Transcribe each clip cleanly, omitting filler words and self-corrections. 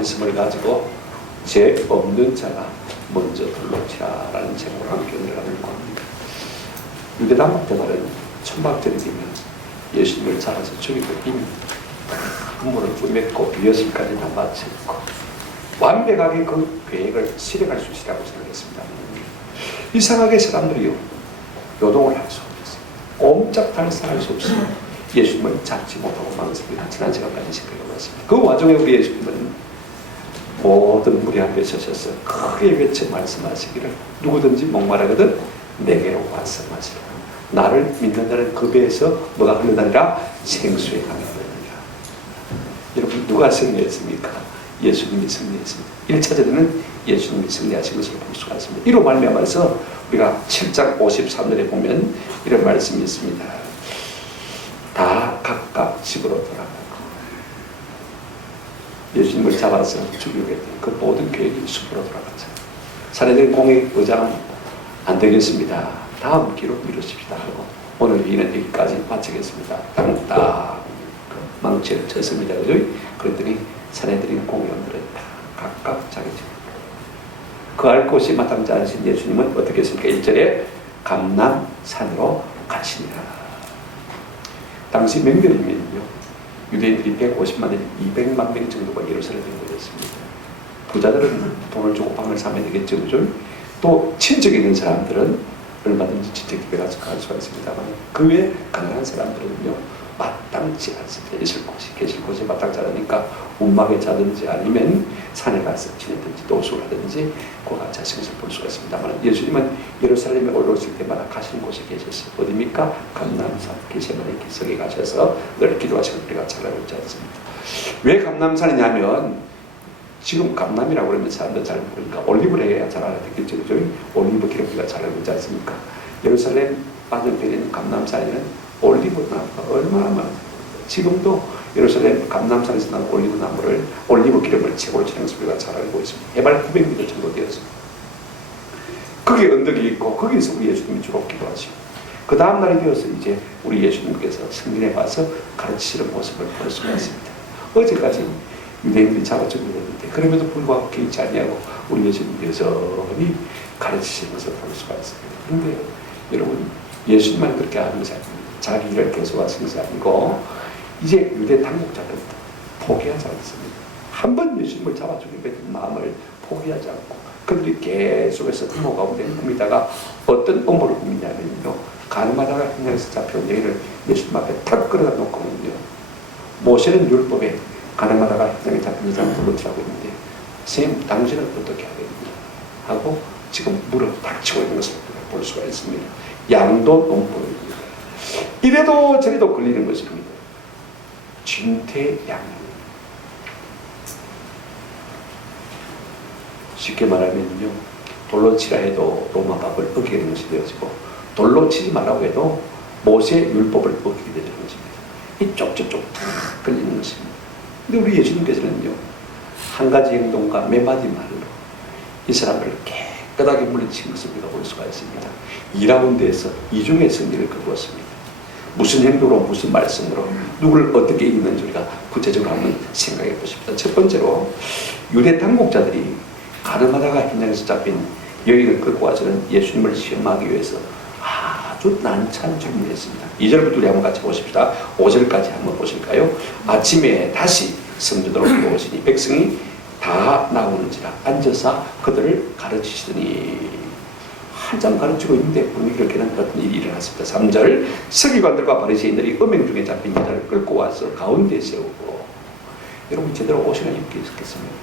말씀을 가지고 죄 없는 자가 먼저 돌로 치라라는 제목으로 함께 은혜를 합니다. 유대 당국자들은 천박절이 되면 예수님을 잡아서 죽이고 이미 눈물을 뿜었고 비어심까지 다 마쳤고 완벽하게 그 계획을 실행할 수 있으라고 생각했습니다. 이상하게 사람들이요 요동을 할 수 없었어요. 옴짝달싹할 수 없이 예수님을 잡지 못하고 망설이는 지난 시간까지 생각해 봤습니다. 그 와중에 우리 예수님은 모든 무리 앞에 서셔서 크게 외쳐 말씀하시기를 누구든지 목마르거든 내게로 와서 마시라. 나를 믿는 자는 그 배에서 뭐가 흘러다니라 생수의 강이 흘러다니라. 여러분 누가 승리했습니까? 예수님이 승리했습니다. 1차전에는 예수님이 승리하신 것을 볼 수가 있습니다. 이로 말미암아서 우리가 7장 53절에 보면 이런 말씀이 있습니다. 다 각각 집으로 돌아가고 예수님을 잡아서 죽이겠다는 그 모든 계획이 숲으로 돌아가죠. 사내들은 공의 의장은 안 되겠습니다. 다음 기로 미루십시다 하고 오늘 회의는 여기까지 마치겠습니다. 땅 망치를 쳤습니다. 그죠? 그랬더니 사내들이 공의원들은 다 각각 자기 집으로 그 알 곳이 마땅지 않으신 예수님은 어떻게 했습니까? 1절에 감람산으로 가시니라. 당시 명절이면요 유대인들이 150만 명, 200만 명 정도가 예루살렘에 모였습니다. 부자들은 돈을 주고 방을 사면 되겠죠. 그죠? 또 친척이 있는 사람들은 얼마든지 친척 집에 가서 갈 수가 있습니다만 그 외에 가난한 사람들은요 마땅치 않습니다. 계실 곳이 마땅치 않으니까 운막에 자든지 아니면 산에 가서 지내든지 노숙을 하든지 그와 같이 하신 것을 볼 수가 있습니다만 예수님은 예루살렘에 올라오실 때마다 가시는 곳에 계셨어요. 어디입니까? 감람산 게세마네 기슭에 가셔서 늘 기도하시는 우리가 잘 알고 있지 않습니까? 왜 감람산이냐면 지금 감람이라고 그러면 사람들 잘 모르니까 올리브를 해야 잘 알아듣겠죠. 올리브 기름 우리가 잘 알고 있지 않습니까? 예루살렘 맞은편에 있는 감람산에는 올리브 나무가 얼마나 많아요. 지금도 예루살렘 감람산에서 나는 올리브 기름을 최고로 치는 것을 우리가 잘 알고 있습니다. 해발 900m 정도 되었습니다. 거기에 언덕이 있고 거기에서 우리 예수님이 주로 기도하시고 그 다음 날이 되어서 이제 우리 예수님께서 성전에 와서 가르치시는 모습을 볼 수가 있습니다. 어제까지 유대인들이 잡아주고 있는데 그럼에도 불구하고 개의치 않냐고 우리 예수님 여전히 가르치시는 것을 볼 수가 있습니다. 그런데 여러분 예수님만 그렇게 하는 것이 아닙니다. 자기 일을 계속 하신 것이 아니고 이제 유대 당국자들은 포기하지 않습니다. 한 번 예수님을 잡아주기로 마음을 포기하지 않고 그들이 계속해서 음모 가운데 꾸미다가 어떤 음모를 꾸미냐면요 가늠하다가 현장에서 잡혀온 여인을 예수님 앞에 탁 끌어다 놓고는요 모세는 율법에 가늠하다가 현장에 잡힌 여자를 불러치라고 했는데 선생님 당신은 어떻게 하겠느냐 하고 지금 무릎 탁 치고 있는 것을 볼 수가 있습니다. 양도 논법입니다. 이래도 저래도 걸리는 것입니다. 진퇴양난. 쉽게 말하면요 돌로 치라 해도 로마 법을 어기게 되는 것이 되어지고 돌로 치지 말라고 해도 모세 율법을 어기게 되는 것입니다. 이쪽 저쪽 다 걸리는 것입니다. 근데 우리 예수님께서는요 한 가지 행동과 몇 마디 말로 이 사람을 깨끗하게 물리친 것을 우리가 볼 수가 있습니다. 2라운드에서 이중의 승리를 거두었습니다. 무슨 행동으로 무슨 말씀으로 누구를 어떻게 이기는지 우리가 구체적으로 한번 생각해 보십시다. 첫 번째로 유대 당국자들이 가늠하다가 현장에서 잡힌 여인을 끌고 와서는 예수님을 시험하기 위해서 아주 난처한 질문을 했습니다. 2절부터 우리 한번 같이 보십시다. 5절까지 한번 보실까요? 아침에 다시 성전으로 들어오시니 백성이 다 나오는지라 앉아서 그들을 가르치시더니 한참 가르치고 있는데 분위기를 깨는 어떤 일이 일어났습니다. 3절 서기관들과 바리새인들이 음행 중에 잡힌 여자를 끌고 와서 가운데 세우고 여러분 제대로 옷이나 입게 있었겠습니까?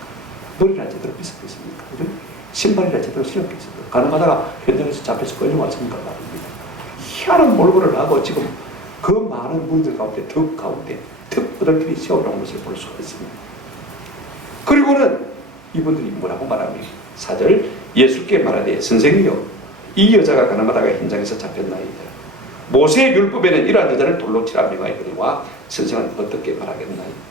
머리나 제대로 빗었겠습니까? 그죠? 신발이나 제대로 신었겠습니까? 가늠하다가 현장에서 잡혀서 끌려왔습니까? 말입니다. 희한한 몰골을 하고 지금 그 많은 무리들 가운데 턱 부들끼리 세워놓은 것을 볼 수가 있습니다. 그리고는 이분들이 뭐라고 말합니까? 4절 예수께 말하되 선생님이요 이 여자가 가늠하다가 현장에서 잡혔나이다. 모세의 율법에는 이러한 여자를 돌로 치라 명하였거니와 선생은 어떻게 말하겠나이까?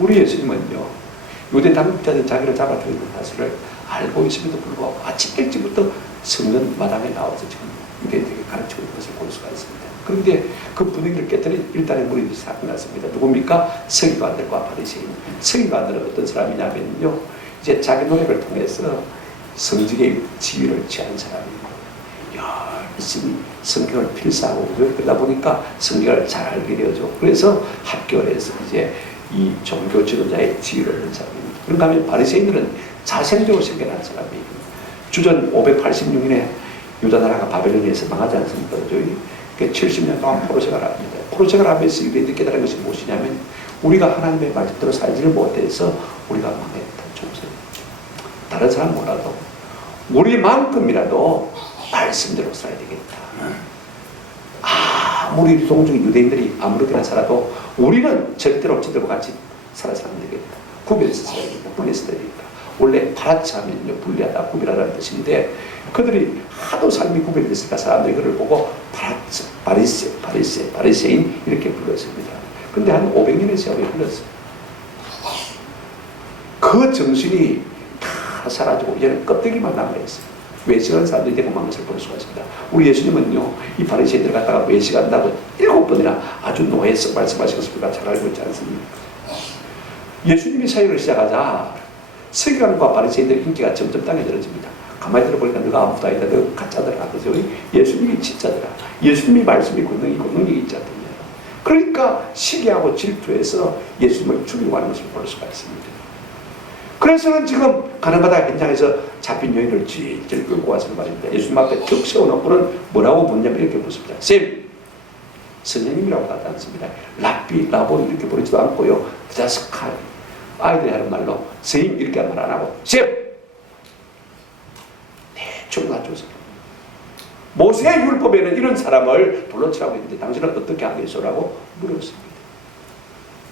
우리 예수님은요 유대 당국자들 자기를 잡아들이는 사실을 알고 있음에도 불구하고 아침 일찍부터 성전 마당에 나와서 지금 유대인들에게 가르치고 있는 것을 볼 수가 있습니다. 그런데 그 분위기를 깨뜨린 일단의 무리들이 나타났습니다. 누굽니까? 서기관들과 바리새인. 서기관들은 어떤 사람이냐면요, 이제 자기 노력을 통해서 성직의 지위를 취하는 사람입니다. 열심히 성경을 필사하고 그러다 보니까 성경을 잘 알게 되죠. 그래서 합격을 해서 이제 이 종교 지도자의 지위를 하는 사람입니다. 그런가 하면 바리새인들은 자생적으로 생겨난 사람이에요. 주전 586년에 유다 나라가 바벨론에서 망하지 않습니까? 70년 동안 포로 생활합니다. 포로 생활하면서 유대인들이 깨달은 것이 무엇이냐면 우리가 하나님의 말씀대로 살지를 못해서 우리가 망했다. 총선. 다른 사람 몰라도 우리만큼이라도 말씀대로 살아야 되겠다. 아무리 동족인 유대인들이 아무렇게나 살아도 우리는 절대로 저들과 같이 살아서는 안 되겠다. 구별해서 살아야 되겠다. 분해서 살아야 되겠다. 원래 파랗지 하면요, 분리하다, 구별하다는 뜻인데 그들이 하도 삶이 구별됐으니까 사람들이 그를 보고 바리새인 이렇게 불렀습니다. 근데 한 500년의 세월이 흘렀어요. 그 정신이 다 사라지고 이제는 껍데기만 남아있어요. 외식하는 사람들이 되고 만 것을 볼 수가 있습니다. 우리 예수님은요, 이 바리새인들 갖다가 외식한다고 7번이나 아주 노예서 말씀하신 것을 우리가 잘 알고 있지 않습니까? 예수님이 사역을 시작하자 서기관과 바리새인들의 인기가 점점 땅에 들어집니다. 가만히 들어보니까 너가 아무도 아니다. 너가 가짜더라. 그죠? 예수님이 진짜더라. 예수님이 말씀이 능력이 있자더라. 그러니까 시기하고 질투해서 예수님을 죽이고 하는 것을 볼 수가 있습니다. 그래서는 지금 가나바다 현장에서 잡힌 여인을 질질 끌고 와서 말입니다. 예수님 앞에 툭 세워놓고는 뭐라고 묻냐면 이렇게 묻습니다. 쌤, 선생님이라고 하지 않습니다. 랍비, 라본 이렇게 부르지도 않고요. 자스칼, 아이들이 하는 말로 선생님 이렇게 말 안 하고 쌤! 대충 놔줘서 모세의 율법에는 이런 사람을 돌로 치라고 했는데 당신은 어떻게 하겠소라고 물었습니다.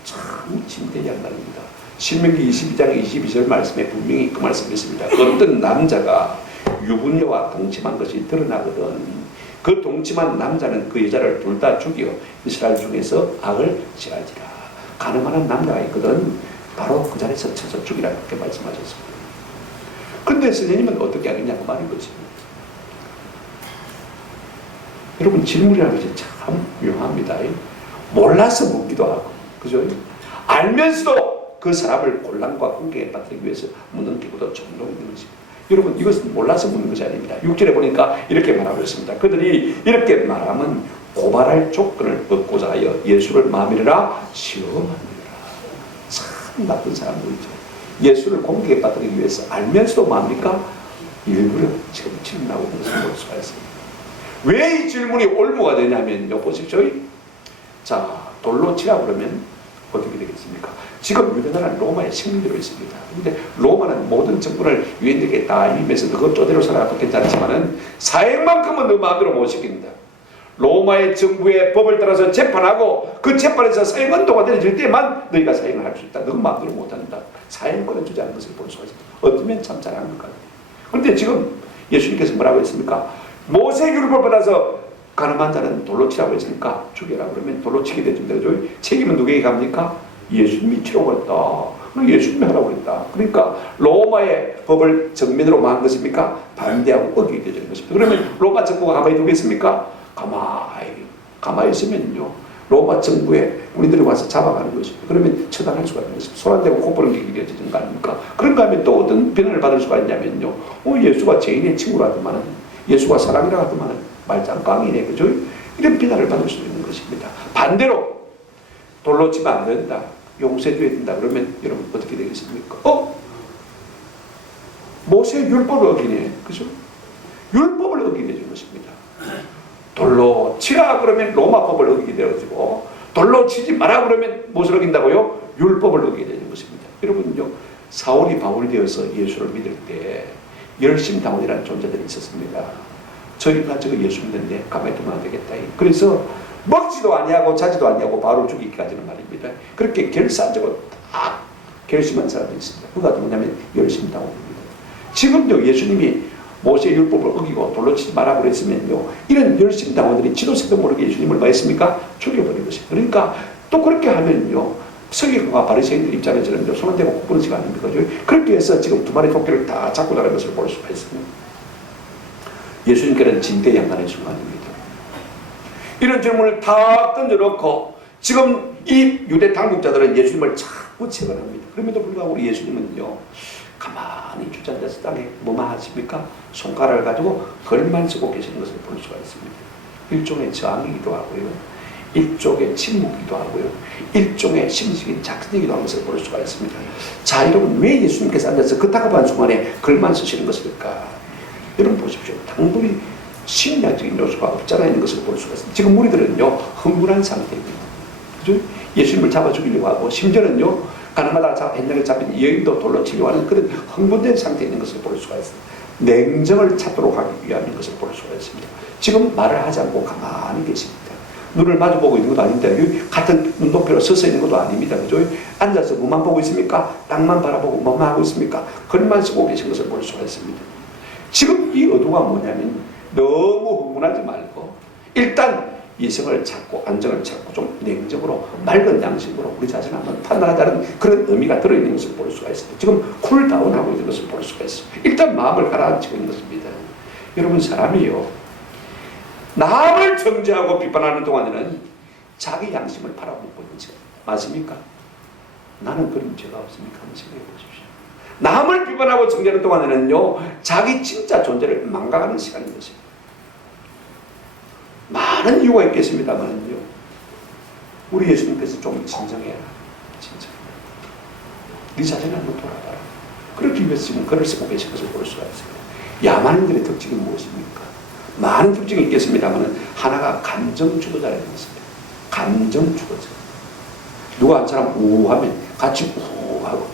참 진대한 말입니다. 신명기 22장 22절 말씀에 분명히 그 말씀이 있습니다. 어떤 남자가 유부녀와 동침한 것이 드러나거든 그 동침한 남자는 그 여자를 둘 다 죽여 이스라엘 중에서 악을 제하지라. 가늠하는 남자가 있거든 바로 그 자리에서 쳐서 죽이라 그렇게 말씀하셨습니다. 근데 선생님은 어떻게 하겠냐고 말인 것입니다. 여러분 질문이라는 것이 참 묘합니다. 몰라서 묻기도 하고 그죠? 알면서도 그 사람을 곤란과 공경에 빠뜨리기 위해서 묻는 경우도 종종 있는 것입니다. 여러분 이것은 몰라서 묻는 것이 아닙니다. 6절에 보니까 이렇게 말하고 있습니다. 그들이 이렇게 말하면 고발할 조건을 얻고자 하여 예수를 마음이라 시험하느니라. 참 나쁜 사람들이죠. 예수를 공격에 빠뜨리기 위해서 알면서도 뭡니까? 일부러 지금 질문하고 있는 것을 볼 수가 있습니다. 왜 이 질문이 올무가 되냐면요. 보십시오. 자, 돌로 치라 그러면 어떻게 되겠습니까? 지금 유대나라는 로마의 식민지로 있습니다. 근데 로마는 모든 정부를 유대인들에게 다 임해서 그것 쪼대로 살아도 괜찮지만은 사형만큼은 너 마음대로 못 시킵니다. 로마의 정부의 법을 따라서 재판하고 그 재판에서 사형언도가 내려질 때만 너희가 사형을 할 수 있다. 너 마음대로 못한다. 사형권을 주지 않는 것을 볼 수가 있습니다. 어쩌면 참 잘한 것 같아요. 그런데 지금 예수님께서 뭐라고 했습니까? 모세 율법을 받아서 가늠한 자는 돌로 치라고 했으니까 죽여라 그러면 돌로 치게 되는데 그죠? 책임은 누구에게 갑니까? 예수님이 치라고 했다. 예수님이 하라고 했다. 그러니까 로마의 법을 정면으로 망한 것입니까? 반대하고 어기게 되는 것입니다. 그러면 로마 정부가 가만히 두겠습니까? 가만히 있으면요 로마 정부의 군인들이 와서 잡아가는 것입니다. 그러면 처단할 수가 있는 것입니다. 손 안 대고 코 보는 게 이겨지는 거 아닙니까? 그런가 하면 또 어떤 비난을 받을 수가 있냐면요 예수가 죄인의 친구라더만은 예수가 사랑이라 하더만은 말짱깡이네 그죠? 이런 비난을 받을 수 있는 것입니다. 반대로 돌로 치면 안 된다. 용서해줘야 된다. 그러면 여러분 어떻게 되겠습니까? 모세 율법을 어기네. 그죠? 율법을 어기게 되는 것입니다. 돌로 치라 그러면 로마 법을 어기게 되어지고 돌로 치지 마라 그러면 무엇을 어긴다고요? 율법을 어기게 되는 것입니다. 여러분요 사울이 바울이 되어서 예수를 믿을 때 열심당원이라는 존재들이 있었습니다. 저희가 저거 예수 믿는데 가만히 두면 안 되겠다. 그래서 먹지도 아니하고 자지도 아니하고 바로 죽이기까지는 말입니다. 그렇게 결산적으로 딱 결심한 사람들이 있습니다. 그가 누구냐면 열심당원입니다. 지금도 예수님이 모세 율법을 어기고 돌로 치지 말라고 그랬으면요 이런 열심당원들이 지도세도 모르게 예수님을 뭐 했습니까? 죽여버린 것입니다. 그러니까 또 그렇게 하면요 서기관과 바리새인들 입장에서는 손 안 대고 코 부는 시간 아닙니까? 그렇게 해서 지금 두 마리 토끼를 다 잡고 나가는 것을 볼 수가 있습니다. 예수님께는 진퇴양난의 순간입니다. 이런 질문을 다 던져놓고 지금 이 유대 당국자들은 예수님을 자꾸 체벌합니다. 그럼에도 불구하고 우리 예수님은요, 가만히 주저앉아서 땅에 뭐만 하십니까? 손가락을 가지고 걸만 쓰고 계시는 것을 볼 수가 있습니다. 일종의 저항이기도 하고요, 일종의 침묵이기도 하고요, 일종의 심식인 작전이기도 하는 것을 볼 수가 있습니다. 자, 여러분, 왜 예수님께서 앉아서 그 다급한 순간에 걸만 쓰시는 것일까? 여러분 보십시오. 당분이 심리학적인 요소가 없잖아 있는 것을 볼 수가 있습니다. 지금 우리들은요, 흥분한 상태입니다. 그죠? 예수님을 잡아 죽이려고 하고, 심지어는요, 가나마다 옛날에 잡힌 여인도 돌로 치려고 하는 그런 흥분된 상태에 있는 것을 볼 수가 있습니다. 냉정을 찾도록 하기 위한 것을 볼 수가 있습니다. 지금 말을 하지 않고 가만히 계십니다. 눈을 마주보고 있는 것도 아닙니다. 같은 눈높이로 서서 있는 것도 아닙니다. 그죠? 앉아서 뭐만 보고 있습니까? 땅만 바라보고 뭐만 하고 있습니까? 글만 쓰고 계신 것을 볼 수가 있습니다. 지금 이 의도가 뭐냐면, 너무 흥분하지 말고 일단 이성을 찾고 안정을 찾고 좀 냉정으로 맑은 양심으로 우리 자신을 한번 판단하자는 그런 의미가 들어있는 것을 볼 수가 있습니다. 지금 쿨다운하고 있는 것을 볼 수가 있습니다. 일단 마음을 가라앉히고 있는 것입니다. 여러분, 사람이요, 남을 정죄하고 비판하는 동안에는 자기 양심을 팔아먹고 있는 거죠. 맞습니까? 나는 그런 죄가 없습니까? 한번 생각해 보십시오. 남을 비판하고 정죄하는 동안에는요, 자기 진짜 존재를 망각하는 시간인 것입니다. 많은 이유가 있겠습니다만요, 우리 예수님께서 좀 진정해라. 진정. 네 자신을 한번 돌아봐라. 그렇기 위해서 지금 글을 쓰고 계신 것을 볼 수가 있습니다. 야만인들의 특징이 무엇입니까? 많은 특징이 있겠습니다만 하나가 감정 주도자라는 것입니다. 감정 주도자. 누가 한 사람 우하면 같이 우하고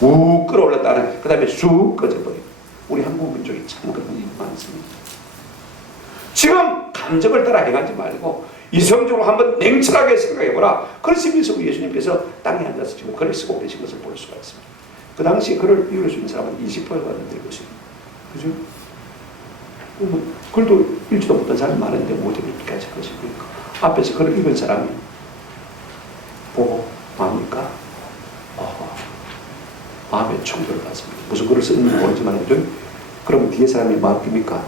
우 끌어올랐다는, 그 다음에 쑥 꺼져버리고. 우리 한국 민족이 참 그런 일이 많습니다. 지금 감정을 따라 행하지 말고 이성적으로 한번 냉철하게 생각해보라. 그러시기 위해서 예수님께서 땅에 앉아서 지금 글을 쓰고 계신 것을 볼 수가 있습니다. 그 당시 글을 읽을 수 있는 사람은 20%가 넘는 것입니다. 그죠? 글도 읽지도 못한 사람이 많은데 어떻게 읽게 하실 것입니까? 앞에서 글을 읽은 사람이 보고 뭡니까? 마음에 충격을 받습니다. 무슨 글을 썼는지 모르지만, 그러면 뒤에 사람이 뭡니까?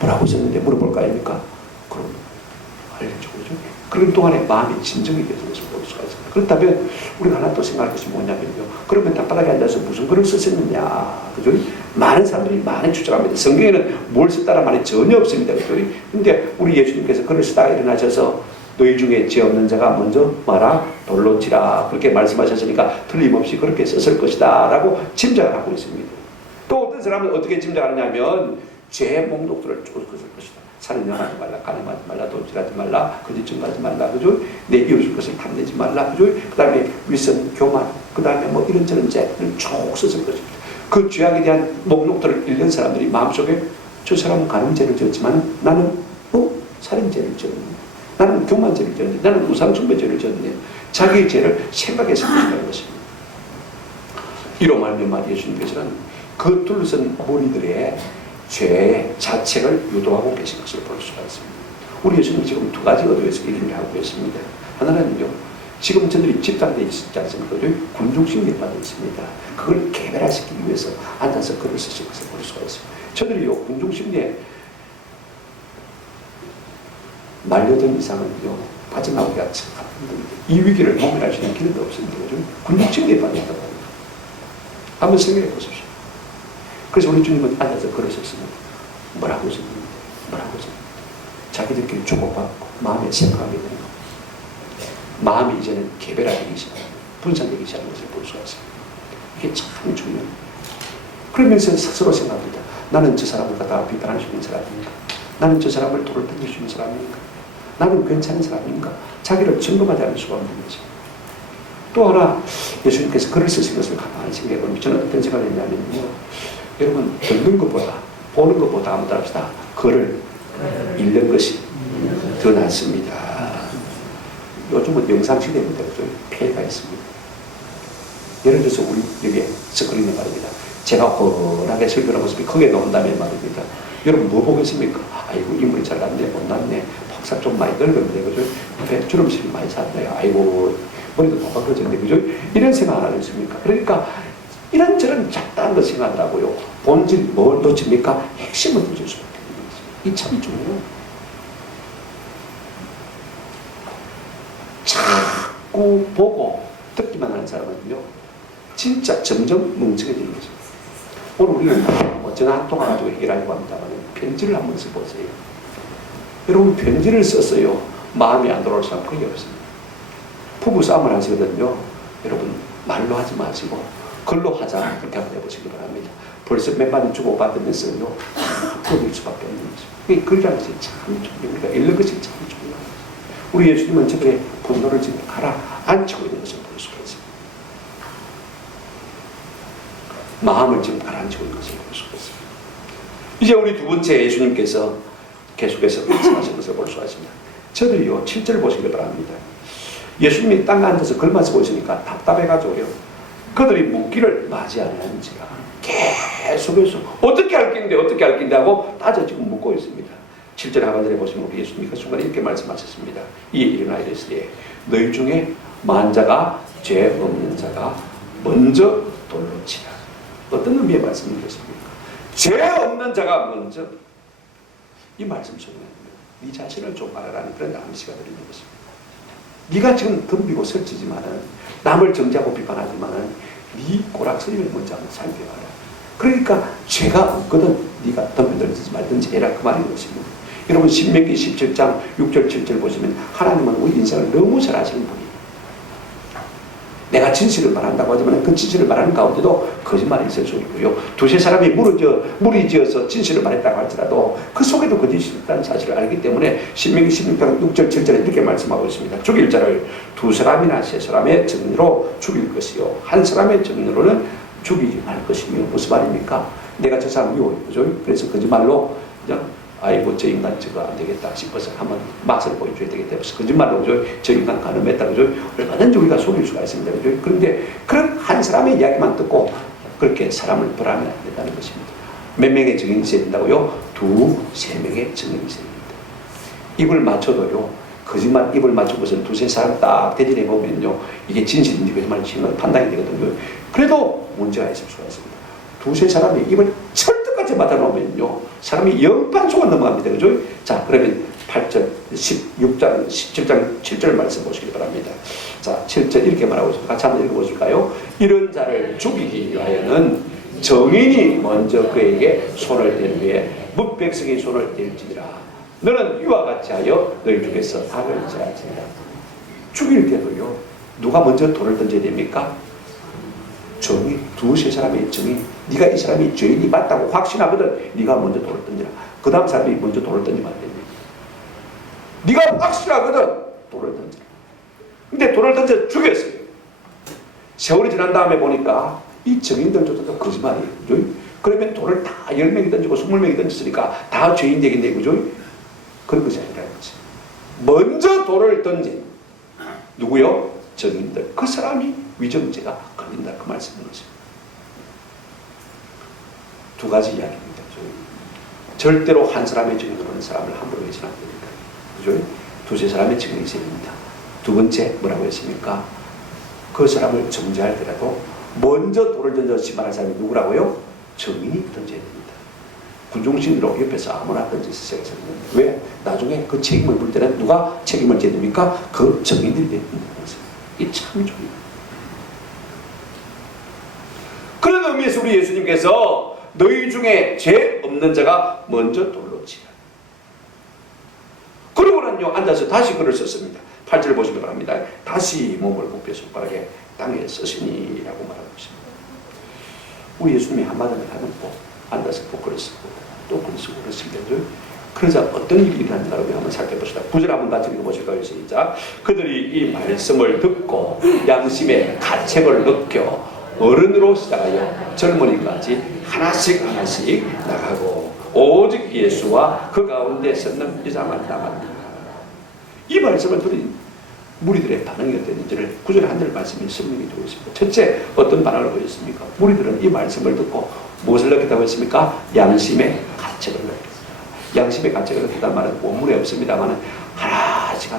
뭐라고 썼는데 물어볼 거 아닙니까? 그럼 알려주고, 그런 동안에 마음이 진정이 되는 것을 볼 수가 있습니다. 그렇다면 우리가 하나 또 생각할 것이 뭐냐면요, 그러면 땅바닥에 앉아서 무슨 글을 썼느냐, 그죠? 많은 사람들이 많이 추측합니다. 성경에는 뭘 썼다는 말이 전혀 없습니다. 그죠? 근데 우리 예수님께서 글을 쓰다가 일어나셔서 너희 중에 죄 없는 자가 먼저 말아 돌로 치라, 그렇게 말씀하셨으니까 틀림없이 그렇게 썼을 것이다 라고 짐작을 하고 있습니다. 또 어떤 사람은 어떻게 짐작하느냐면, 죄 목록들을 쭉 썼을 것이다. 살인하지 말라, 간음하지 말라, 도질하지 말라, 거짓증하지 말라, 그죠? 내 이웃의 것을 탐내지 말라, 그죠? 그 다음에 위선, 교만, 그 다음에 뭐 이런저런 죄를 쭉 썼을 것입니다. 그 죄악에 대한 목록들을 읽는 사람들이 마음속에, 저 사람은 간음죄를 지었지만 나는 살인죄를 지었네, 나는 교만죄를 지었네, 나는 우상숭배죄를 지었네, 자기의 죄를 생각해서 것이라는 것입니다. 이로 말미암아 예수님께서는 그 둘러싼 무리들의 죄의 자책을 유도하고 계신 것을 볼 수가 있습니다. 우리 예수님 지금 두 가지 의도에서 얘기를 하고 계십니다. 하나는요, 지금 저들이 집단되어 있지 않습니까? 군중심리에 빠져 있습니다. 그걸 개별화시키기 위해서 앉아서 글을 쓰신 것을 볼 수가 있습니다. 저들이요, 군중심리에 말려든 이상은요, 빠져나오기가 참 힘듭니다. 이 위기를 모면할 수 있는 길도 없습니다. 군중심리에 빠졌다고 합니다. 한번 생각해 보십시오. 그래서 우리 주님은 앉아서 글을 썼습니다. 뭐라고 썼습니까? 뭐라고 썼습니까? 자기들끼리 주고받고 마음에 생각하게 되는 겁니다. 마음이 이제는 개별화되기 시작합니다. 분산되기 시작하는 것을 볼 수가 있습니다. 이게 참 중요합니다. 그러면서 스스로 생각합니다. 나는 저 사람을 갖다가 비판할 수 있는 사람인가? 나는 저 사람을 돌을 던질 수 있는 사람인가? 나는 괜찮은 사람인가? 자기를 점검하지 않을 수가 없는 거죠. 또 하나, 예수님께서 글을 쓰신 것을 가만히 생각해 보면 저는 어떤 생각을 했냐면요, 여러분, 듣는 것보다 보는 것보다 한번 합시다. 글을 읽는 것이 더 낫습니다. 요즘은 영상 시대입니다. 폐해가 있습니다. 예를 들어서 우리 여기에 스크린에 말입니다. 제가 훤하게 설교하는 모습이 크게 나온다면 말입니다. 여러분 뭐 보겠습니까? 아이고, 인물이 잘났네, 못났네, 폭삭 좀 많이 넓었네, 그죠? 주름살이 많이 샀네요. 아이고, 머리도 도박해졌네, 그죠? 이런 생각 안 하겠습니까? 그러니까 이런저런 잡다한 거 생각하더라고요. 본질 뭘 놓칩니까? 핵심을 놓칠 수밖에 없는 것입니다. 이 참 중요해요. 자꾸 보고 듣기만 하는 사람은요, 진짜 점점 멍청해지는 거죠. 오늘 우리는 전화 한 통화 가지고 해결하려고 합니다만 편지를 한번 써보세요. 여러분 편지를 썼어요. 마음이 안 돌아올 사람 거의 없습니다. 부부 싸움을 하시거든요. 여러분 말로 하지 마시고 글로 하자, 그렇게 한번 해보시기 바랍니다. 벌써 몇 마디 주고받으면서요 풀어질 수밖에 없는 거죠. 글이라는 것이 참 중요해요. 우리가 읽는 것이 참 중요해요. 우리 예수님은 저들의 분노를 지금 가라앉히고 있는 것을 볼 수가 있습니다. 마음을 지금 가라앉히고 있는 것을 볼 수가 있습니다. 이제 우리 두 번째 예수님께서 계속해서 말씀하신 것을 볼 수가 있습니다. 저들이요 7절 보시기 바랍니다. 예수님이 땅에 앉아서 글만 쓰고 있으니까 답답해가지고요, 그들이 묻기를 맞이 아니하는지라 계속해서 어떻게 할 낀데 하고 따져 지금 묻고 있습니다. 7절 하반절에 보시면 우리 예수님이 그 순간에 이렇게 말씀하셨습니다. 이에 일어나 이르시되 너희 중에 만자가 죄 없는 자가 먼저 돌로 치라. 어떤 의미의 말씀이겠습니까? 죄 없는 자가 먼저. 이 말씀 속에는 네 자신을 좀 알아라는 그런 암시가 들리는 것입니다. 네가 지금 덤비고 설치지만은, 남을 정죄하고 비판하지만은 네 꼬락서리를 먼저 한번 살펴봐라. 그러니까 죄가 없거든 네가 덤비든지 말든지 해라, 그 말인 것입니다. 여러분 신명기 17장 6절 7절 보시면 하나님은 우리 인생을 너무 잘 아시는 분이에요. 내가 진실을 말한다고 하지만 그 진실을 말하는 가운데도 거짓말이 있을 수 있고요. 두세 사람이 무리 지어서 진실을 말했다고 할지라도 그 속에도 거짓이 있다는 사실을 알기 때문에 신명기 16장 6절 7절에 이렇게 말씀하고 있습니다. 죽일 자를 두 사람이나 세 사람의 증거로 죽일 것이요 한 사람의 증거로는 죽이지 말 것이며. 무슨 말입니까? 내가 저 사람 미워요. 그죠? 그래서 거짓말로 그냥 아이고 저 인간 저거 안 되겠다 싶어서 한번 맛을 보여줘야 되겠다 해서 거짓말로 그죠? 저 인간 가늠했다 그죠? 얼마든지 우리가 속일 수가 있습니다. 그죠? 그런데 그런 한 사람의 이야기만 듣고 그렇게 사람을 벌하면 안 된다는 것입니다. 몇 명의 증인이 있어야 된다고요? 두세 명의 증인이 있어야 됩니다. 입을 맞춰도요, 거짓말 입을 맞춰보세요. 두세 사람 딱 대진해 보면요, 이게 진실인지 거짓말인지 판단이 되거든요. 그래도 문제가 있을 수가 있습니다. 두세 사람이 입을 철떡같이 맞아놓으면요, 사람이 영판속을 넘어갑니다. 그죠? 자, 그러면 8절, 16장, 17장 7절 말씀 보시기 바랍니다. 자, 7절 이렇게 말하고 있습니다. 같이 한번 읽어보실까요? 이런 자를 죽이기 위하여는 정인이 먼저 그에게 손을 댄 후에 뭇백성이 손을 댈지니라. 너는 이와 같이 하여 너희 중에서 악을 제할지니라. 죽일 때도요, 누가 먼저 돌을 던져야 됩니까? 정의, 두세 사람의 정의. 네가 이 사람이 죄인이 맞다고 확신하거든 네가 먼저 돌을 던지라. 그 다음 사람이 먼저 돌을 던지면 안 됩니다. 네가 확실하거든 돌을 던지라. 근데 돌을 던져 죽였어요. 세월이 지난 다음에 보니까 이 정인들조차도 거짓말이에요. 그죠? 그러면 돌을 다 10명이 던지고 20명이 던졌으니까 다 죄인 되겠네. 그죠? 그런 것이 아니라는 거지. 먼저 돌을 던진 누구요? 정인들. 그 사람이 위정죄가 걸린다, 그 말씀인 것입니다. 두 가지 이야기입니다. 절대로 한 사람의 증인으로는 사람을 함부로 해서는 안 됩니다. 그죠? 두세 사람의 증인이 있어야 됩니다. 두 번째 뭐라고 했습니까? 그 사람을 정죄할때라도 먼저 돌을 던져 심판할 사람이 누구라고요? 정인이 던져야 됩니다. 군중신으로 옆에서 아무나 던져서 왜? 나중에 그 책임을 물 때는 누가 책임을 져야 됩니까? 그 정인들이 되는 것입니다. 이 참 중요해요. 그런 의미에서 우리 예수님께서 너희 중에 죄 없는 자가 먼저 돌로 치라. 그러고는요, 앉아서 다시 글을 썼습니다. 8절 보시기 바랍니다. 다시 몸을 굽혀 손가락에 땅에 쓰시니라고 말하고 있습니다. 우리 예수님이 한마디를 하는 법, 앉아서 글을 쓰고 또 글을 쓰고 그렇습니다. 그러자 어떤 일이 일어났는가를 한번 살펴봅시다. 9절 한번 같이 읽어보실까요? 시작. 그들이 이 말씀을 듣고 양심의 가책을 느껴 어른으로 시작하여 젊은이까지 하나씩 나가고 오직 예수와 그 가운데 섰는 여자만 남았다. 이 말씀을 들은 무리들의 반응이 어땠는지를 9절에 한 절 말씀이 설명이 되고 있습니다. 첫째, 어떤 반응을 보였습니까? 무리들은 이 말씀을 듣고 무엇을 느꼈다고 했습니까? 양심의 가책을 느꼈습니다. 양심의 가책을 느꼈다는 말은 원문에 없습니다만 하나씩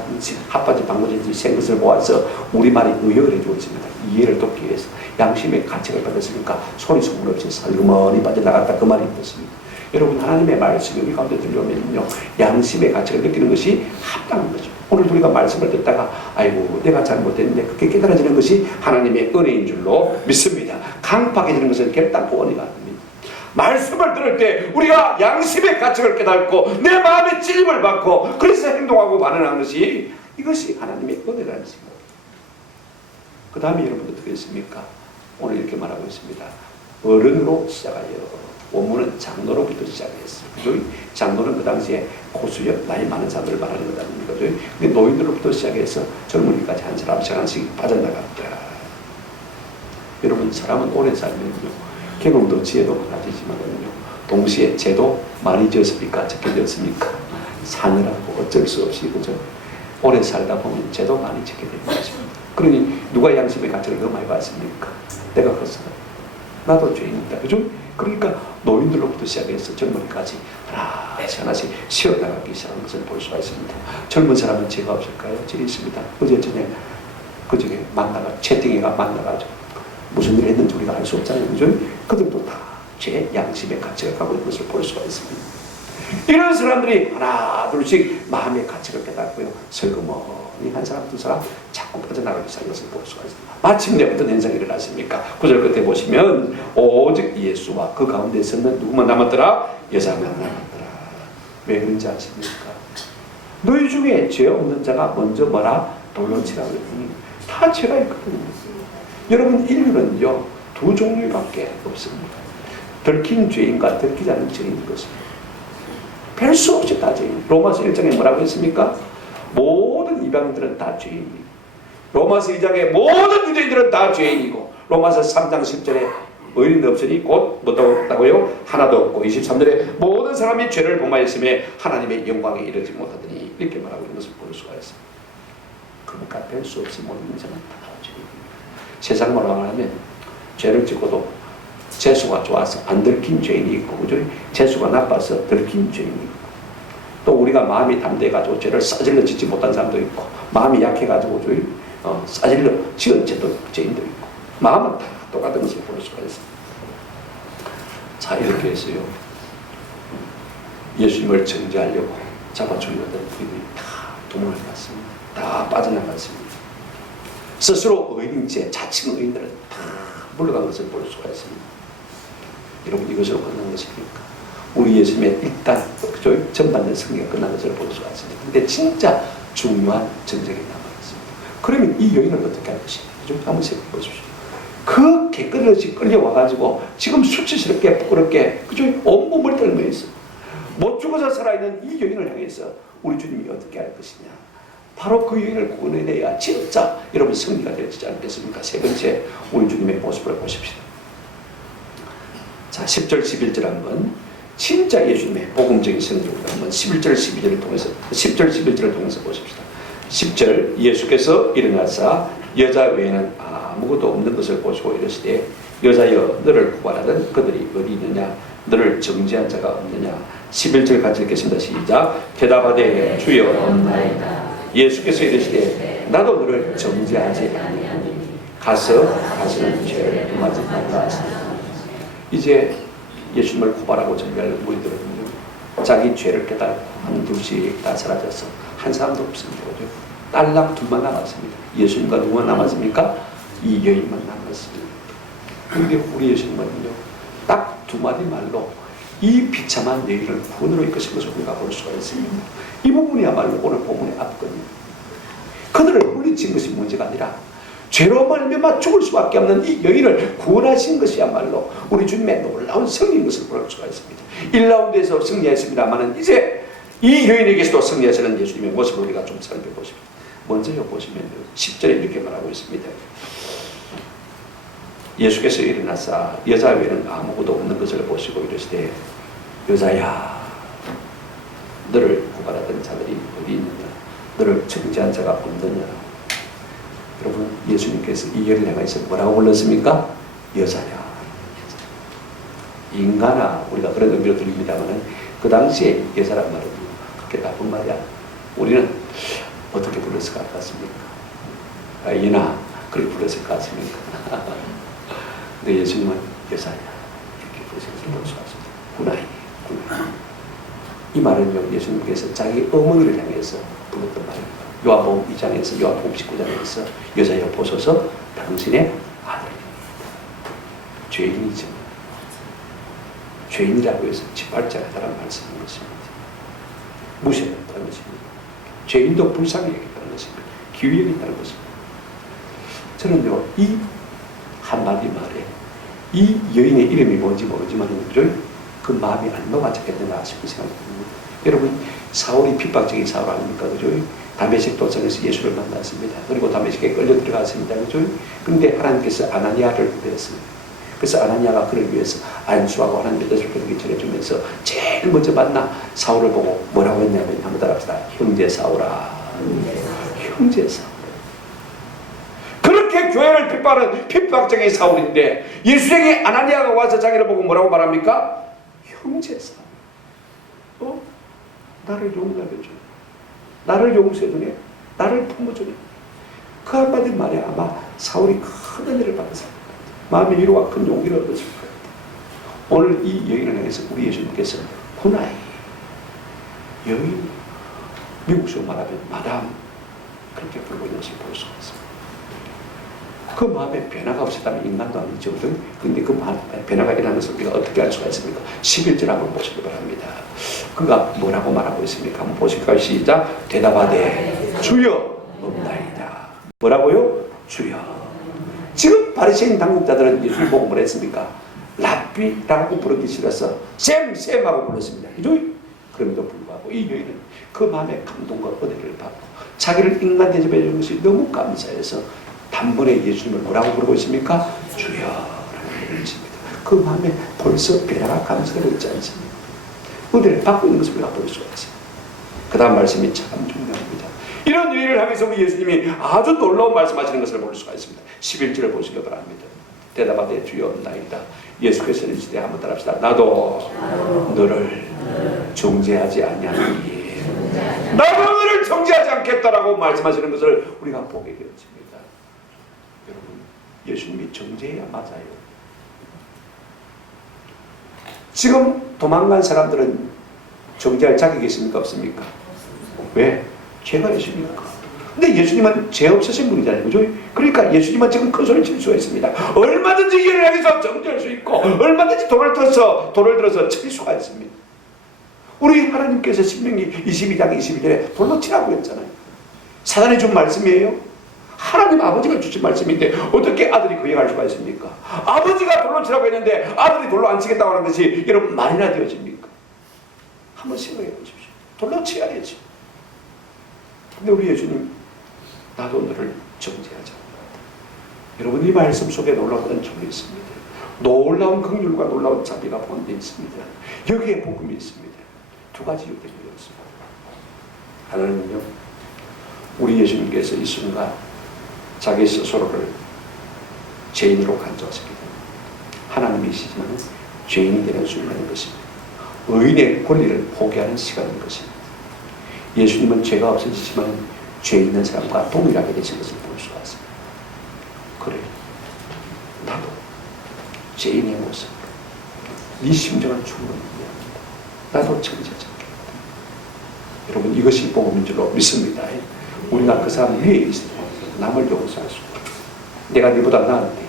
핫바지 방문인지 생 것을 모아서 우리말이 의역을 해주고 있습니다. 이해를 돕기 위해서 양심의 가책을 받았으니까 소리 소문 없이 살그머니 빠져나갔다, 그 말이 있습니다. 여러분, 하나님의 말씀이 우리 가운데 들려오면요, 양심의 가치를 느끼는 것이 합당한 거죠. 오늘 우리가 말씀을 듣다가 아이고 내가 잘못했는데 그렇게 깨달아지는 것이 하나님의 은혜인 줄로 믿습니다. 강팍해지는 것은 결단코 은혜가 아닙니다. 말씀을 들을 때 우리가 양심의 가치를 깨닫고 내 마음의 찔림을 받고 그래서 행동하고 반응하는 것이, 이것이 하나님의 은혜라는 것입니다. 그 다음에 여러분 어떻게 했습니까? 오늘 이렇게 말하고 있습니다. 어른으로 시작하여, 원문은 장로로부터 시작했어요. 그죠? 장로는 그 당시에 고수역, 나이 많은 사람들을 말하는 거다는 거죠. 근데 노인으로부터 시작해서 젊은이까지 한 사람씩 하나씩 빠져나갔다. 여러분, 사람은 오래 살면요, 경험도 지혜도 많아지지만요, 동시에 죄도 많이 지었습니까? 적게 지었습니까? 사느라고 어쩔 수 없이, 그죠? 오래 살다 보면 죄도 많이 짓게 되는 것입니다. 그러니 누가 양심의 가치를 더 많이 받습니까? 내가 그렇습니다. 나도 죄인이다. 그죠? 그러니까 노인들로부터 시작해서 젊은이까지 하나씩 쉬어나가기 시작한 것을 볼 수가 있습니다. 젊은 사람은 죄가 없을까요? 죄 있습니다. 어제 저녁에 그저께 채팅이가 만나가지고 무슨 일을 했는지 우리가 알 수 없잖아요. 그죠? 그들도 다 죄 양심의 가치를 갖고 있는 것을 볼 수가 있습니다. 이런 사람들이 하나 둘씩 마음의 가치를 깨닫고요, 설그머니 한 사람 두 사람 자꾸 빠져나가기 시작한 것을 볼 수가 있습니다. 마침내 어떤 현상이 일어났습니까? 9절 끝에 보시면 오직 예수와 그 가운데 있었는 누구만 남았더라? 여자만 남았더라. 왜 그런지 아십니까? 너희 중에 죄 없는 자가 먼저 뭐라? 돌로 치라고 했더니 다 죄가 있거든요. 여러분, 인류는요 두 종류밖에 없습니다. 들킨 죄인과 들키지 않은 죄인인 것입니다. 별 수 없이 다 죄인. 로마서 1장에 뭐라고 했습니까? 모든 이방인들은 다 죄인이고, 로마서 2장에 모든 유대인들은 다 죄인이고, 로마서 3장 10절에 의인은 없으니 곧 뭐도 없다고요? 하나도 없고, 23절에 모든 사람이 죄를 범하였으며 하나님의 영광에 이르지 못하더니, 이렇게 말하고 있는 것을 볼 수가 있습니다. 그러니까 별 수 없이 모든 인생은 다 죄인입니다. 세상 말로 하면 죄를 짓고도 재수가 좋아서 안 들킨 죄인이 있고, 그죠? 재수가 나빠서 들킨 죄인이 있고, 또 우리가 마음이 담대해가지고 죄를 싸질러 짓지 못한 사람도 있고, 마음이 약해가지고 싸질러 지은 죄인도 있고, 마음은 다 똑같은 것을 볼 수가 있습니다. 자, 이렇게 해서요, 예수님을 정죄하려고 잡아주려던 분들이 다 도망을 갔습니다. 다 빠져나갔습니다. 스스로 의인인 채 자칭 의인들은 다 물러간 것을 볼 수가 있습니다. 여러분, 이것으로 끝난 것입니까? 우리 예수님의 일단 전반전 승리가 끝난 것을 볼 수가 있습니다. 근데 진짜 중요한 전쟁이 남아있습니다. 그러면 이 여인을 어떻게 할 것인가? 한번 생각해 보십시오. 그 개끌듯이 끌려와가지고 지금 수치스럽게 부끄럽게 그죠? 온몸을 떨며 있어. 못 죽어서 살아있는 이 여인을 향해서 우리 주님이 어떻게 할 것이냐? 바로 그 여인을 구원해내야 진짜 여러분 승리가 되지 않겠습니까? 세 번째, 우리 주님의 모습을 보십시다. 자, 10절 11절 한번 진짜 예수님의 복음적인 성경을 한번 11절 12절을 통해서 10절 11절을 통해서 보십시다. 10절, 예수께서 일어나사 여자 외에는 아무것도 없는 것을 보시고 이르시되 여자여 너를 구원하던 그들이 어디 있느냐? 너를 정죄한 자가 없느냐? 11절 같이 읽겠습니다. 시작. 대답하되 주여 없나이다. 예수께서 이르시되 나도 너를 정죄하지 아니하니 가서는 죄를 범하지 말라 하시니라. 이제 예수님을 고발하고 정죄할 무리들은요, 자기 죄를 깨닫고 한 둘씩 다 사라져서 한 사람도 없습니다. 딸랑 둘만 남았습니다. 예수님과 누가 남았습니까? 이 여인만 남았습니다. 그런데 우리 예수님은요, 딱 두 마디 말로 이 비참한 여인을 구원으로 이끄신 것을 우리가 볼 수가 있습니다. 이 부분이야말로 오늘 본문의 앞거든요. 그들을 물리친 것이 문제가 아니라 죄로 말미암아 죽을 수밖에 없는 이 여인을 구원하신 것이야말로 우리 주님의 놀라운 승리인 것을 볼 수가 있습니다. 1라운드에서 승리했습니다만 이제 이 여인에게서도 승리하시는 예수님의 모습을 우리가 좀 살펴보십니다. 먼저요 보시면 10절에 이렇게 말하고 있습니다. 예수께서 일어나사 여자 외에는 아무것도 없는 것을 보시고 이르시되 여자야 너를 고발하던 자들이 어디 있느냐? 너를 정죄한 자가 없느냐? 여러분, 예수님께서 이 여인을 향해서 뭐라고 불렀습니까? 여자야. 인간아, 우리가 그런 의미로 들립니다만 그 당시에 여자란 말은 그렇게 나쁜 말이 아니야. 우리는 어떻게 불렀을 것 같습니까? 얘나 그렇게 불렀을 것 같습니까? 근데 예수님은 여자야 이렇게 부르신 것을 볼 수가 있습니다. 구나이, 하셨구나. 이 말은요, 예수님께서 자기 어머니를 향해서 불렀던 말입니다. 요한복음 2장에서 요한복음 19장에서 여자여 보소서 당신의 아들입니다. 죄인이죠. 죄인이라고 해서 짓밟자하다는 말씀인 것입니다. 무시하겠다는 것입니다. 죄인도 불쌍히 여겼다는 것입니다. 기회 여겼다는 것입니다. 저는요, 이 한마디 말에 이 여인의 이름이 뭔지 모르지만 그 마음이 얼마나 작겠는가 싶은 생각이 듭니다. 여러분, 사울이 핍박적인 사울 아닙니까? 그죠? 다메섹 도성에서 예수를 만났습니다. 그리고 다메섹에 끌려 들어갔습니다. 그죠? 그런데 하나님께서 아나니아를 부르셨습니다. 그래서 아나니아가 그를 위해서 안수하고 하나님의 뜻을 그에게 전해주면서 제일 먼저 만나 사울을 보고 뭐라고 했냐면, 한번 따라합시다. 형제 사울아. 형제 사울. 그렇게 교회를 핍박하는 핍박적인 사울인데 예수에게 아나니아가 와서 자기를 보고 뭐라고 말합니까? 형제 사울. 나를 용납해줘. 나를 용서해주네. 나를 품어주네. 그 한마디 말에 아마 사울이 큰 은혜를 받았을 거예요. 마음의 위로와 큰 용기를 얻었을 거예요. 오늘 이 여인을 향해서 우리 예수님께서 후나이 여인, 미국식으로 말하면 마담, 그렇게 부르고 있는 것을 볼 수가 있습니다. 그 마음에 변화가 없었다면 인간도 아니죠. 그런데 그 마음에 변화가 일어나는 것을 우리가 어떻게 알 수가 있습니까? 11절 한번 보시기 바랍니다. 그가 뭐라고 말하고 있습니까? 한번 보실까요? 시작. 대답하되 주여 없나이다. 뭐라고요? 주여. 지금 바리새인 당국자들은 예수를 보고 뭐라 했습니까? 랍비라고 부르기 싫어서 쌤하고 불렀습니다. 그럼에도 불구하고 이 여인은 그 마음의 감동과 은혜를 받고 자기를 인간 대접해 주는 것이 너무 감사해서 단번에 예수님을 뭐라고 부르고 있습니까? 주여라고 부르고 있습니다. 그 마음에 벌써 변화가 감사되고 있지 않습니까? 은혜를 받고 있는 것을 우리가 볼 수가 있습니다. 그 다음 말씀이 참 중요합니다. 이런 일을 향해서 우리 예수님이 아주 놀라운 말씀하시는 것을 볼 수가 있습니다. 11절을 보시기 바랍니다. 대답하되 주여 없나이다. 예수께서 이르시되 한번 따라합시다. 나도 너를 정죄하지 아니하노니 나도 너를 정죄하지 않겠다라고 말씀하시는 것을 우리가 보게 되었습니다. 여러분, 예수님이 정죄해야 맞아요. 지금 도망간 사람들은 정죄할 자격이 있습니까? 없습니까? 왜? 죄가 있습니까? 근데 예수님은 죄 없으신 분이잖아요. 그죠? 그러니까 예수님은 지금 큰 소리를 칠 수가 있습니다. 얼마든지 이를 향해서 정죄할 수 있고 얼마든지 돌을 들어서 칠 수가 있습니다. 우리 하나님께서 신명기 22장 22절에 돌로 치라고 했잖아요. 사단이 준 말씀이에요. 하나님 아버지가 주신 말씀인데 어떻게 아들이 그 얘기할 수가 있습니까? 아버지가 돌로 치라고 했는데 아들이 돌로 안 치겠다고 하는 것이 여러분 말이나 되어집니까? 한번 생각해 보십시오. 돌로 치야 되지. 근데 우리 예수님, 나도 너를 정죄하지 않는다. 여러분, 이 말씀 속에 놀라운 은총이 있습니다. 놀라운 긍휼과 놀라운 자비가 포함되어 있습니다. 여기에 복음이 있습니다. 두 가지 요점이 있습니다. 하나는요, 우리 예수님께서 이 순간 자기 스스로를 죄인으로 간주하시기 때문에 하나님이시지만 죄인이 되는 순간인 것입니다. 의인의 권리를 포기하는 시간인 것입니다. 예수님은 죄가 없으시지만 죄 있는 사람과 동일하게 되신 것을 볼 수가 있습니다. 그래, 나도 죄인의 모습으로 네 심정을 충분히 이해합니다. 나도 정죄하지 않겠다. 여러분, 이것이 복음인 줄로 믿습니다. 우리가 그 사람 위에 있을 때 남을 용서할 수 없다. 내가 네보다 나은데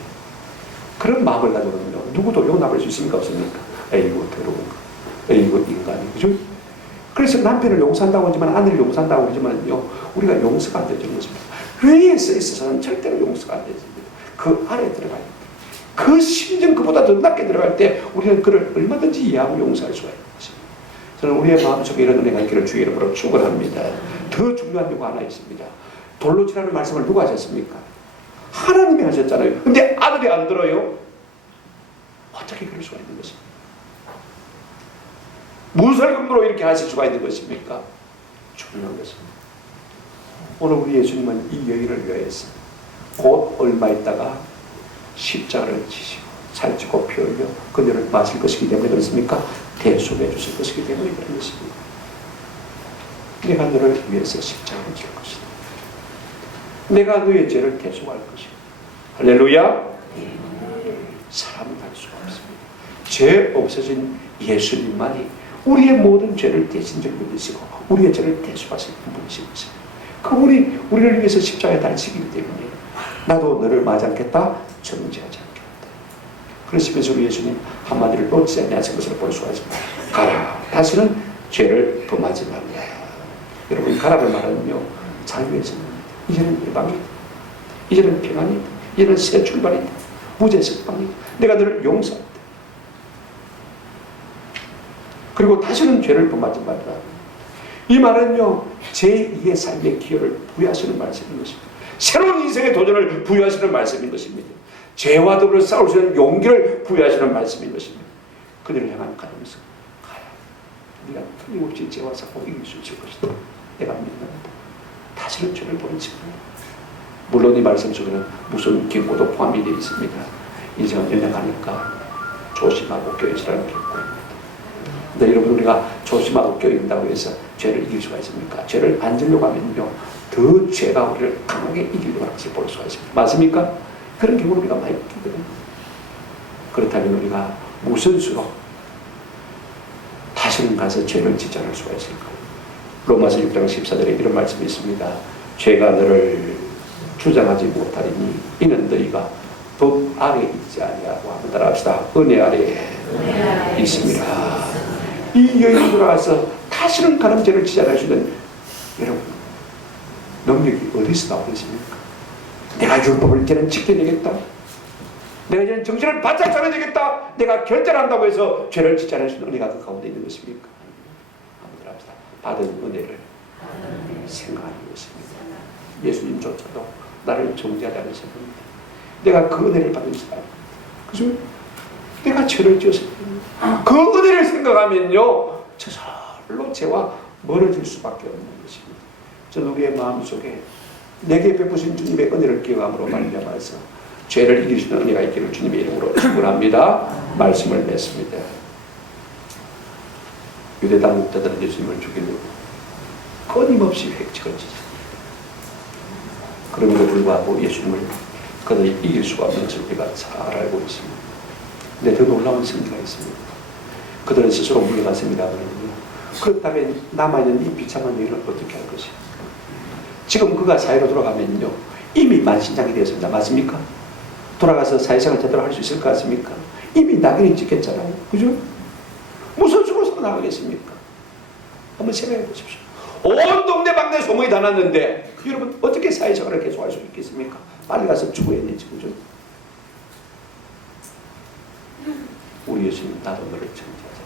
그런 마음을 가지고는요, 누구도 용납할 수 있습니까? 없습니까? 에이고 더러운 거, 에이고 인간이, 그죠? 그래서 남편을 용서한다고 하지만 아내를 용서한다고 하지만요, 우리가 용서가 안 되는 것입니다. 위에 서 있어서는 절대로 용서가 안 되습니다. 그 아래에 들어가야 됩니다. 그 심정 그보다 더 낮게 들어갈 때 우리는 그를 얼마든지 이해하고 용서할 수가 있는 것입니다. 저는 우리의 마음속에 이런 은혜가 있기를 주의 이름으로 축원합니다. 더 중요한 요구 하나 있습니다. 돌로 치라는 말씀을 누가 하셨습니까? 하나님이 하셨잖아요. 근데 아들이 안 들어요? 어떻게 그럴 수가 있는 것입니까? 무슨 근거로 이렇게 하실 수가 있는 것입니까? 중요한 것입니다. 오늘 우리 예수님은 이 여인을 위하여서 곧 얼마 있다가 십자가를 지시고 살찌고 피 흘려 그녀를 마실 것이기 때문에 그렇습니까? 대속해 주실 것이기 때문에 그런 것입니다. 내가 너를 위해서 십자가를 질 것이다. 내가 너의 죄를 대속할 것이다. 할렐루야. 사람은 할 수가 없습니다. 죄 없어진 예수님만이 우리의 모든 죄를 대신 져주시고 우리의 죄를 대속하시는 분이신 것입니다. 그분이 우리를 위해서 십자가에 달리시기 때문에 나도 너를 마지 않겠다, 정죄하지 않겠다. 그러시면서 우리 예수님 한마디를 놓지 않으신 것을 볼 수가 있습니다. 가라, 다시는 죄를 범하지 말라. 여러분, 가라를 말하면요, 자유의 선언입니다. 이제는 해방이다, 이제는 평안이다, 이제는 새 출발이다, 무죄 석방이다, 내가 너를 용서한다. 그리고 다시는 죄를 범하지 말라. 이 말은요, 제2의 삶의 기회를 부여하시는 말씀인 것입니다. 새로운 인생의 도전을 부여하시는 말씀인 것입니다. 죄와 더불어 싸울 수 있는 용기를 부여하시는 말씀인 것입니다. 그들을 향한 가면서 가라, 네가 틀림없이 죄와 싸고 이길 수 있을 것이다. 내가 믿는다. 다시는 죄를 범하지 말라. 물론 이 말씀 속에는 무슨 경고도 포함이 되어 있습니다. 인생은 연약하니까 조심하고 껴있으라는 경고입니다. 근데 여러분, 우리가 조심하고 껴있다고 해서 죄를 이길 수가 있습니까? 죄를 안 지려고 하면요, 더 죄가 우리를 강하게 이기려고 하는 것을 볼 수가 있습니다. 맞습니까? 그런 경우는 우리가 많이 있거든요. 그렇다면 우리가 무슨 수로 다시는 가서 죄를 짓지 않을 수가 있을까? 로마서 6장 14절에 이런 말씀이 있습니다. 죄가 너를 주장하지 못하리니 이는 너희가 법 아래 있지 아니하고 한번 따라합시다. 은혜 아래에 있습니다. 이 여인이 돌아와서 다시는 가는 죄를 짓지 않을 수 있는, 여러분, 능력이 어디서 나오고 있습니까? 내가 율법을 이제는 지켜내겠다, 내가 이제는 정신을 바짝 차려내겠다, 내가 결단한다고 해서 죄를 짓지 않을 수 있는 은혜가 그 가운데 있는 것입니까? 한번 따라합시다. 받은 은혜를 생각하는 것입니다. 예수님조차도 나를 정죄하지 않으셨습니다. 내가 그 은혜를 받은 사람, 그죠? 내가 죄를 지었습니다. 그 은혜를 생각하면요, 저절로 죄와 멀어질 수밖에 없는 것입니다. 저는 우리의 마음속에 내게 베푸신 주님의 은혜를 기억함으로 말미암아서 죄를 이길 수 있는 은혜가 있기를 주님의 이름으로 축원합니다. 말씀을 맺습니다. 유대 당국자들은 예수님을 죽이려고 끊임없이 획책을 지었습니다. 그럼에도 불구하고 예수님을 그들이 이길 수가 없는 줄 우리가 잘 알고 있습니다. 근데 더 놀라운 승리가 있습니다. 그들은 스스로 물러갔습니다. 그렇다면 남아있는 이 비참한 일을 어떻게 할 것이에요? 지금 그가 사회로 돌아가면요, 이미 만신장이 되었습니다. 맞습니까? 돌아가서 사회생활 제대로 할 수 있을 것 같습니까? 이미 낙인이 찍혔잖아요. 그죠? 무슨 수로 살아나가겠습니까? 한번 생각해 보십시오. 온 동네 방네 소문이 다 났는데 여러분, 어떻게 사회생활을 계속할 수 있겠습니까? 빨리 가서 죽어야 되지, 그죠? 우리 예수님, 나도 너를 정죄하자.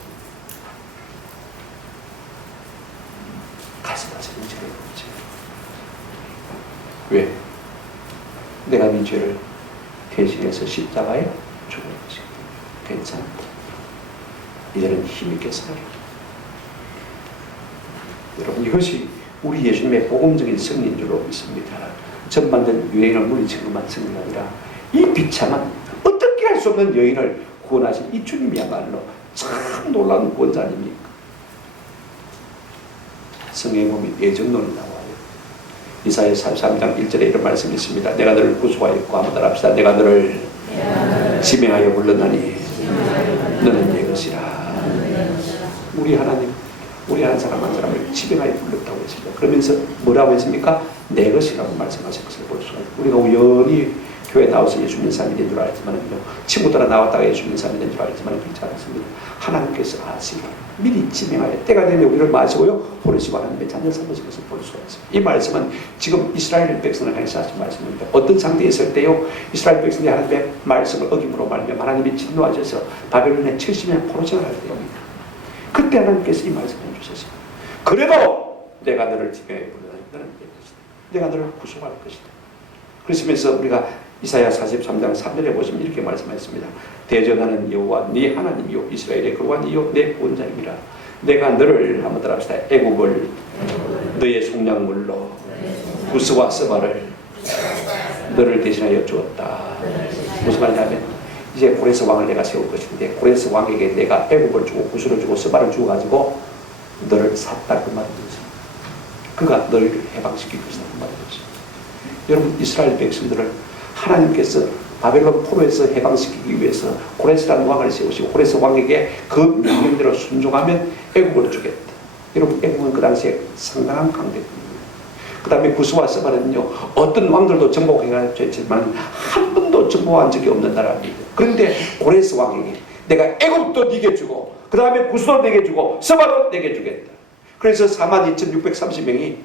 가서 정죄를 해보지. 왜? 내가 네 죄를 대신해서 십자가에 죽은 것이 괜찮다. 이제는 힘있게 살아라. 여러분, 이것이 우리 예수님의 복음적인 승리인 줄로 믿습니다. 전반된 유행을 물리친 것만 승리가 아니라 이 비참한 어떻게 할 수 없는 여인을 구원하신 이 주님이야말로 참 놀라운 구원자 아닙니까? 성경에 보면 예정론이 나와요. 이사야 43장 1절에 이런 말씀이 있습니다. 내가 너를 구속하였고, 한번 따라합시다. 내가 너를 지명하여 불렀나니 너는 내 것이라. 우리 하나님, 우리 한 사람 한 사람을 지명하여 불렀다고 했습니다. 그러면서 뭐라고 했습니까? 내 것이라고 말씀하신 것을 볼 수가 있습니다. 우리가 우연히 교회 나와서 예수 믿는 사람이 된 줄 알지만, 친구 따라 나왔다가 예수 믿는 사람이 된 줄 알지만 그렇지 않습니다. 하나님께서 아시고 미리 지명하여 때가 되면 우리를 마시고요 보내시고 하나님의 자녀 삼으신 것을 볼 수가 있습니다. 이 말씀은 지금 이스라엘 백성을 향해서 하신 말씀입니다. 어떤 상태에 있을 때요, 이스라엘 백성이 하나님의 말씀을 어김으로 말하면 하나님이 진노하셔서 바벨론에 70년 포로생활을 할 때입니다. 그때 하나님께서 이 말씀을 해주셨습니다. 그래도 내가 너를 지명하여 불러다니 너는 내 것이다. 내가 너를 구속할 것이다. 그러시면서 우리가 이사야 43장 3절에 보시면 이렇게 말씀하셨습니다. 대전하는 여호와 네 하나님이요 이스라엘의 거룩한 이요 내 구원자입니다. 내가 너를, 한번 따라합시다. 애굽을 너의 속량물로 구스와 스바를 너를 대신하여 주었다. 무슨 말이냐면 이제 고레스 왕을 내가 세울 것인데 고레스 왕에게 내가 애굽을 주고 구스를 주고 스바를 주고 가지고 너를 샀다, 그 말인 거죠. 그가 너를 해방시킬 것이다, 그 말인 거죠. 여러분, 이스라엘 백성들을 하나님께서 바벨론 포로에서 해방시키기 위해서 고레스라는 왕을 세우시고 고레스 왕에게 그 명령대로 순종하면 애국을 주겠다. 여러분, 애국은 그 당시에 상당한 강대국입니다. 그 다음에 구스와 스바는요, 어떤 왕들도 정복해갔지만 한 번도 정복한 적이 없는 나라입니다. 그런데 고레스 왕에게 내가 애국도 네게 주고 그 다음에 구스도 네게 주고 스바도 네게 주겠다. 그래서 42,630명이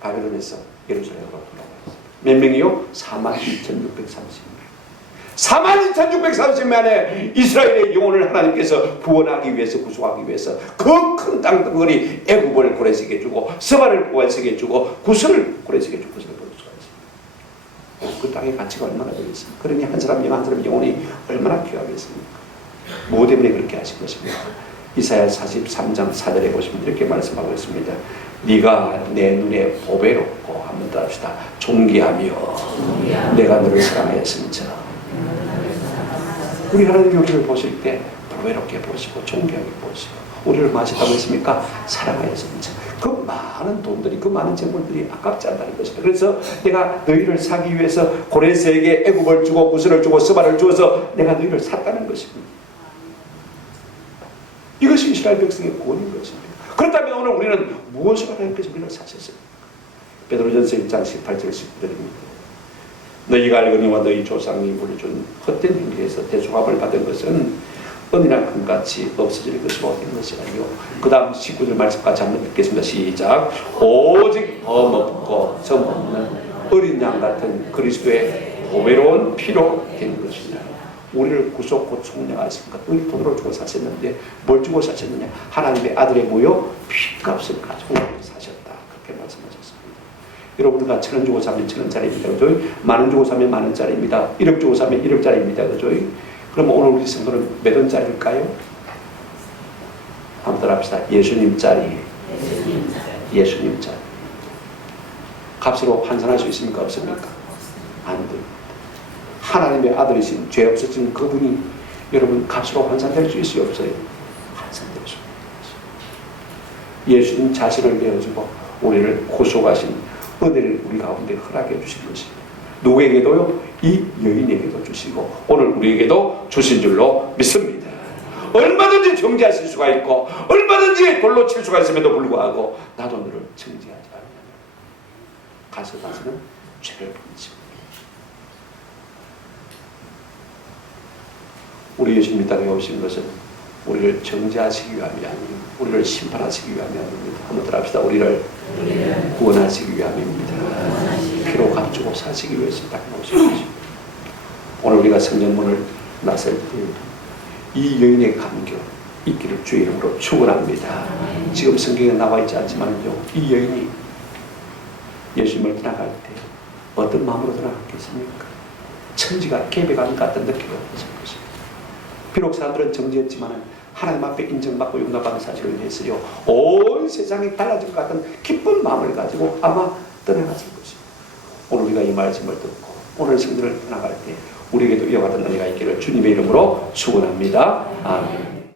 바벨론에서 예루살렘으로 돌아왔어요. 몇 명이요? 42,630명. 42,630명의 이스라엘의 영혼을 하나님께서 구원하기 위해서, 구속하기 위해서 그 큰 땅덩어리 애굽을 고레스에게 주고 스바를 고레스에게 주고 구스를 고레스에게 주고 것을 볼 수가 있습니다. 그 땅의 가치가 얼마나 되겠습니까? 그러니 한 사람 영혼이 얼마나 귀하겠습니까? 뭐 때문에 그렇게 하신 것입니까? 이사야 43장 4절에 보시면 이렇게 말씀하고 있습니다. 네가 내 눈에 보배롭고, 한번 더 합시다. 존귀하며 내가 너를 사랑하였음처럼. 우리 하나님이 우리를 보실 때 보배롭게 보시고 존귀하게 보시고 우리를 마시다고 했습니까? 사랑하였음처럼. 그 많은 돈들이, 그 많은 재물들이 아깝지 않다는 것입니다. 그래서 내가 너희를 사기 위해서 고레스에게 애굽을 주고 구스를 주고 스바를 주어서 내가 너희를 샀다는 것입니다. 이것이 이스라엘 백성의 구원인 것입니다. 그렇다면 오늘 우리는 무엇을 하나님께서 우리를 사셨습니까? 베드로전서 1장 18절 19절입니다. 너희가 알거니와 너희 조상이 물려준 헛된 행위에서 대속함을 받은 것은 은이나 금같이 없어질 것이고 된 것이 아니요. 그 다음 19절 말씀까지 한번 읽겠습니다. 시작. 오직 범없고 점없는 어린 양 같은 그리스도의 보배로운 피로 된 것이냐. 우리를 구속 곧 속량하십니까? 우리 돈으로 주고 사셨는데 뭘 주고 사셨느냐? 하나님의 아들의 무효 피값을 가지고 사셨다. 그렇게 말씀하셨습니다. 여러분과 1,000원 주고 사면 1,000원짜리입니다. 그죠? 만원 주고 사면 만원짜리입니다. 1억 주고 사면 1억짜리입니다. 그죠? 그럼 오늘 우리 성도는 몇 원짜리일까요? 한번 더 합시다. 예수님짜리. 예수님짜리. 값으로 환산할 수 있습니까? 없습니까? 안 됩니다. 하나님의 아들이신 죄 없으신 그분이 여러분 값으로 환산될 수 있어요? 없어요? 환산될 수 있어요. 예수님 자신을 내어주고 우리를 구속하신 은혜를 우리 가운데 허락해 주신 것입니다. 누구에게도요? 이 여인에게도 주시고 오늘 우리에게도 주신 줄로 믿습니다. 얼마든지 정죄하실 수가 있고 얼마든지 돌로 칠 수가 있음에도 불구하고 나도 너를 정죄하지 않으면 가서 다시는 죄를 범치. 우리 예수님 이 땅에 오신 것은 우리를 정죄하시기 위함이 아니고 우리를 심판하시기 위함이 아닙니다. 한번 더 합시다. 우리를 구원하시기 위함입니다. 피로 값주고 사시기 위해서 땅에 오신 것입니다. 오늘 우리가 성전문을 나설 때 이 여인의 감격 있기를 주의 이름으로 축원합니다. 지금 성경에 나와 있지 않지만요, 이 여인이 예수님을 떠나갈 때 어떤 마음으로 떠나갔겠습니까? 천지가 깨배감 같은 느낌을 가진 것입니다. 비록 사람들은 정죄했지만 하나님 앞에 인정받고 용납받는 사실을 위해서요, 온 세상이 달라질 것 같은 기쁜 마음을 가지고 아마 떠나갔을 것입니다. 오늘 우리가 이 말씀을 듣고 오늘 성전을 떠나갈 때 우리에게도 이와 같은 은혜가 있기를 주님의 이름으로 축원합니다. 아멘.